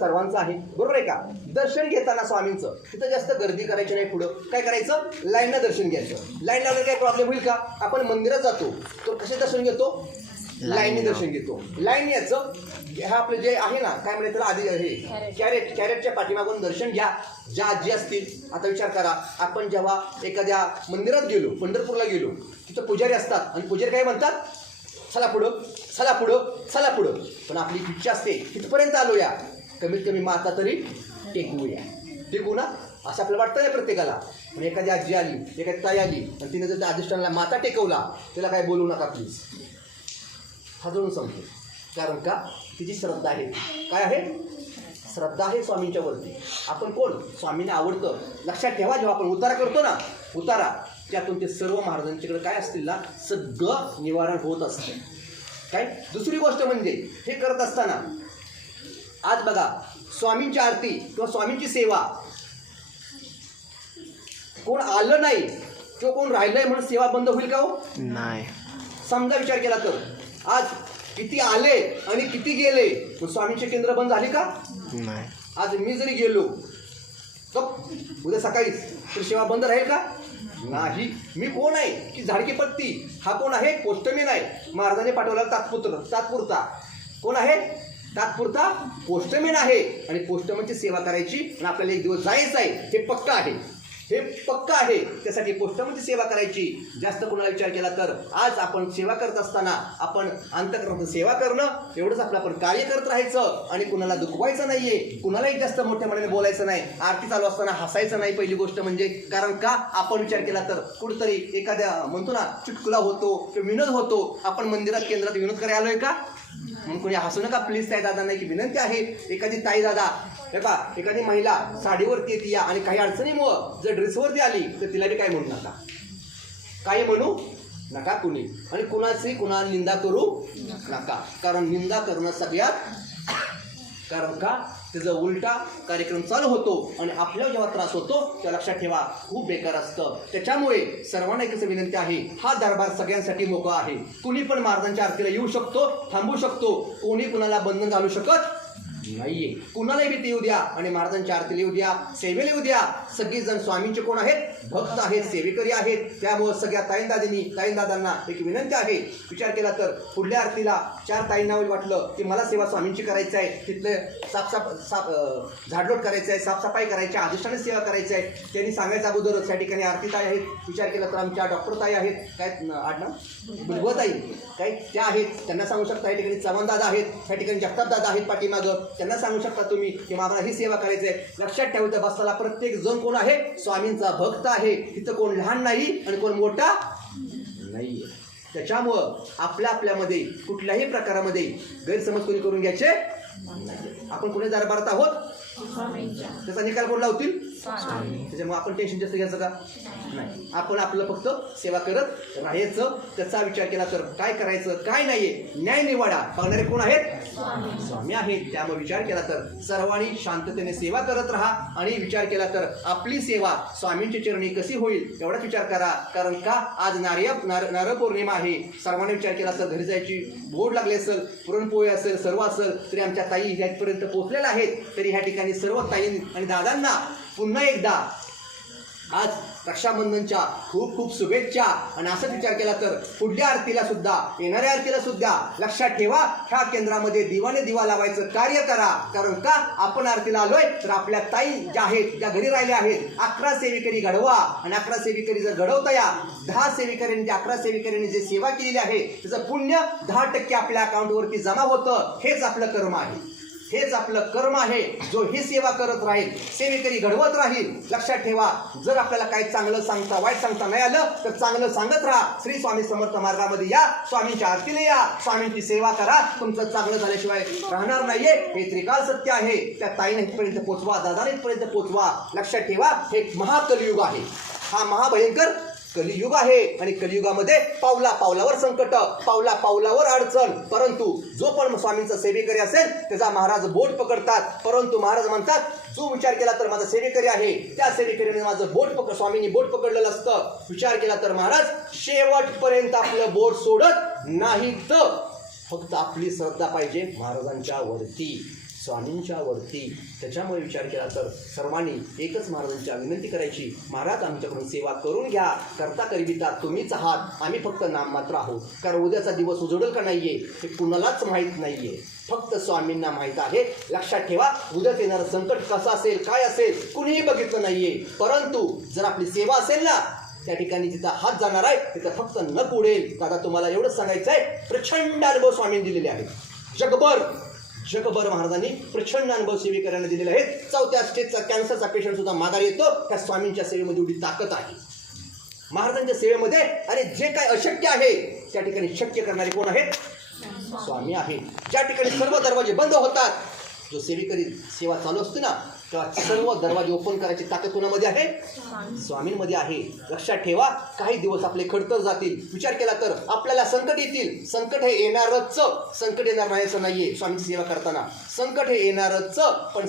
सर्वांचं आहे, बरोबर आहे का? दर्शन घेताना स्वामींचं तिथं जास्त गर्दी करायची नाही, पुढं काय करायचं, लाईननं दर्शन घ्यायचं. लाईन लावलं काय प्रॉब्लेम होईल का? आपण मंदिरात जातो तो कसे दर्शन घेतो, लाईनने दर्शन घेतो. लाईन याचं हा आपलं जे आहे ना, काय म्हणतात त्याला, आधी हे कॅरेटच्या पाठीमागून दर्शन घ्या. ज्या आजी असतील, आता विचार करा, आपण जेव्हा एखाद्या मंदिरात गेलो, पंढरपूरला गेलो, तिथं पुजारी असतात आणि पुजारी काय म्हणतात, चला पुढं, चला पुढं, चला पुढं. पण आपली इच्छा असते तिथपर्यंत आलो या, कमीत कमी माता तरी टेकवूया. टेकू ना असं आपल्याला वाटतं नाही प्रत्येकाला. पण एखादी आजी आली, एखादी ताई आली आणि तिने जर त्या अधिष्ठानाला माता टेकवला, त्याला काय बोलू नका प्लीज, हजळून सांगतो. कारण का, तिची श्रद्धा आहे. काय आहे, श्रद्धा आहे स्वामींच्या वरती. आपण कोण, स्वामींना आवडतं. लक्षात ठेवा, जेव्हा आपण उतारा करतो ना, उतारा त्यातून ते सर्व महाराजांच्याकडे काय असतील ना, सगळं निवारण होत असतं. काय दुसरी गोष्ट म्हणजे हे करत असताना आज बघा, स्वामींची आरती किंवा स्वामींची सेवा, कोण आलं नाही किंवा कोण राहिलंय म्हणून सेवा बंद होईल का हो? नाही. समजा विचार केला तर आज किती आले आणि किती गेले, स्वामींचे केंद्र बंद झाले का? नाही. आज मी जरी गेलो तर उद्या सकाळीच तर सेवा बंद राहील का? नाही. मी कोण आहे की झाडकी पत्ती, हा कोण आहे, पोस्टमॅन आहे. महाराजांनी पाठवला तात्पुरता कोण आहे, तात्पुरता पोस्टमॅन आहे. आणि पोस्टमॅनची सेवा करायची आणि आपल्याला एक दिवस जायचं आहे, हे पक्का आहे, हे पक्का आहे. त्यासाठी पोस्टमॅनची सेवा करायची. जास्त कोणाला विचार केला तर आज आपण सेवा करत असताना आपण अंतःकरणातून सेवा करणं, एवढंच आपलं आपण कार्य करत राहायचं आणि कुणाला दुखवायचं नाहीये, कुणालाही जास्त मोठ्या मनाने बोलायचं नाही. आरती चालू असताना हसायचं नाही, पहिली गोष्ट म्हणजे. कारण का, आपण विचार केला तर कुठंतरी एखाद्या म्हणतो ना चुटकुला होतो किंवा विनोद होतो. आपण मंदिरात केंद्रात विनोद करायला आलोय का? म्हणून कोणी हसू नका प्लीज. ताई दादा नाही की विनंती आहे, एखादी ताई दादा का एखादी महिला साडीवरती येते या आणि काही अडचणीमुळं जर ड्रेसवरती आली तर तिला बी काय म्हणू नका, काही म्हणू नका कुणी. आणि कुणाची कुणाला निंदा करू नका, कारण निंदा करणं सगळ्यात, कारण का त्याचा उलटा कार्यक्रम चालू होतो आणि आपल्याला जेव्हा त्रास होतो तेव्हा लक्षात ठेवा खूप बेकार असतं. त्याच्यामुळे सर्वांना एकच विनंती आहे, हा दरबार सगळ्यांसाठी मोकळा आहे. कुणी पण महाराजांच्या आरतीला येऊ शकतो, थांबू शकतो. कोणी कुणाला बंधन घालू शकत नाहीये. कुणालाही भीती येऊ द्या आणि महाराजांच्या आरतीला येऊ द्या, सेवेला येऊ द्या. सगळेजण स्वामींचे कोण आहेत, भक्त आहेत, सेवेकरी आहेत. त्यामुळे सगळ्या ताईंदादांना एक विनंती आहे, विचार केला तर पुढल्या आरतीला 4 ताईंना वाटलं की मला सेवा स्वामींची करायची आहे, तिथले झाडलोट करायचं आहे, साफसफाई करायची आहे, अधिष्ठाने सेवा करायची आहे, त्यांनी सांगायचं अगोदरच. त्या ठिकाणी आरती ताई आहेत, विचार केला तर आमच्या डॉक्टर ताई आहेत, काय आडनाव बुलवताई काय त्या आहेत, त्यांना सांगू शकता. या ठिकाणी चव्हाणदादा आहेत, त्या ठिकाणी जगतापदादा आहेत पाठीमागं, त्यांना सांगू शकता तुम्ही की मला ही सेवा करायची आहे. लक्षात ठेवायचं, बसताना प्रत्येक जण कोण आहे, स्वामींचा भक्त आहे. तिथं कोण लहान नाही आणि कोण मोठा नाही. त्याच्यामुळं आपल्यामध्ये कुठल्याही प्रकारामध्ये गैरसमज कोणी करून घ्यायचे नाही. आपण कुठे दरबारात आहोत, त्याचा निकाल कोण लावतील, त्याच्यामुळे आपण टेन्शन जास्त घ्यायचं का नाही. आपण आपलं फक्त सेवा करत राहायचं. त्याचा विचार केला तर काय करायचं काय नाहीये, न्याय निवाडा बघणारे कोण आहेत, स्वामी आहेत. त्यामुळे विचार केला तर सर्वांनी शांततेने सेवा करत राहा आणि विचार केला तर आपली सेवा स्वामींच्या चरणी कशी होईल एवढाच विचार करा. कारण का आज नारळ पौर्णिमा आहे. सर्वांनी विचार केला तर घरी जायची बोर्ड लागले असेल, पुरणपोळी असेल, सर्व असेल, तरी आमच्या ताई ह्यापर्यंत पोहोचलेल्या आहेत. तरी ह्या ठिकाणी सर्व ताई आणि दादांना पुन्हा एकदा आज रक्षाबंधनच्या खूप खूप शुभेच्छा. आणि असंच विचार केला तर पुढल्या आरतीला सुद्धा, येणाऱ्या आरतीला सुद्धा लक्षात ठेवा, ह्या केंद्रामध्ये दिवाने दिवा लावायचं कार्य करा. कारण का आपण आरतीला आलोय तर आपल्या ताई ज्या आहेत, ज्या घरी राहिल्या आहेत, 11 सेविकरी घडवा. आणि 11 सेविकरी जर घडवता या, 10 सेविकऱ्यांनी, 11 सेविकऱ्यांनी जे सेवा केलेली आहे त्याचं पुण्य 10% आपल्या अकाउंटवरती जमा होतं. हेच आपलं कर्म आहे, हेच आपलं कर्म आहे. जो ही सेवा करत राहील, सेवेकरी घडवत राहील. लक्षात ठेवा, जर आपल्याला काही चांगलं सांगता वाईट सांगता नाही आलं तर चांगलं सांगत राहा. श्री स्वामी समर्थ मार्गामध्ये या, स्वामींच्या आरतीला या, स्वामींची सेवा करा. तुमचं चांगलं झाल्याशिवाय राहणार नाहीये, हे त्रिकाल सत्य आहे. त्या ताईने इथपर्यंत पोचवा, दादाने इथपर्यंत पोचवा. लक्षात ठेवा, हे महाकलियुग आहे, हा महाभयंकर कलियुग आहे. आणि कलियुगामध्ये पावला पावलावर संकट, पावला पावलावर अडचण. परंतु जो पण स्वामींचा सेवेकरी असेल त्याचा महाराज बोट पकडतात. परंतु महाराज म्हणतात, जो विचार केला तर माझा सेवेकरी आहे, त्या सेवेकरीने माझं बोट स्वामींनी बोट पकडलेलं असतं. विचार केला तर महाराज शेवटपर्यंत आपलं बोट सोडत नाही. तर फक्त आपली श्रद्धा पाहिजे महाराजांच्या वरती. स्वामींच्या वरती. त्याच्यामुळे विचार केला तर सर्वांनी एकच महाराजांची विनंती करायची, महाराज आमच्याकडून सेवा करून घ्या, करता करिता तुम्हीच आहात, आम्ही फक्त नाममात्र आहोत. कारण उद्याचा दिवस उजडेल का नाहीये हे कुणालाच माहीत नाहीये, फक्त स्वामींना माहीत आहे. लक्षात ठेवा, उद्याच येणारं संकट कसं असेल काय असेल कुणीही बघितलं नाहीये. परंतु जर आपली सेवा असेल ना, त्या ठिकाणी जिथं हात जाणार आहे तिथं फक्त नख उडेल. दादा तुम्हाला एवढंच सांगायचं आहे, प्रचंड अनुभव स्वामींनी दिलेले आहेत. जगभर महाराजांनी प्रचंड अनुभव सेवेकऱ्यांना दिलेले आहेत. 4थ्या स्टेजचा कॅन्सरचा पेशंट सुद्धा माघार येतो. त्या स्वामींच्या सेवेमध्ये एवढी ताकद आहे महाराजांच्या सेवेमध्ये. आणि जे काय अशक्य आहे त्या ठिकाणी शक्य करणारे कोण आहेत? स्वामी आहे. ज्या ठिकाणी सर्व दरवाजे बंद होतात, जो सेवेकरी सेवा चालू असते ना, तेव्हा सर्व दरवाजे ओपन करायची ताकद कोणामध्ये आहे? स्वामींमध्ये आहे. लक्षात ठेवा, काही दिवस आपले खडतर जातील. विचार केला तर आपल्याला संकट येतील. संकट हे येणारच, संकट येणार नाही असं नाहीये. स्वामींची सेवा करताना संकट हे येणारच, पण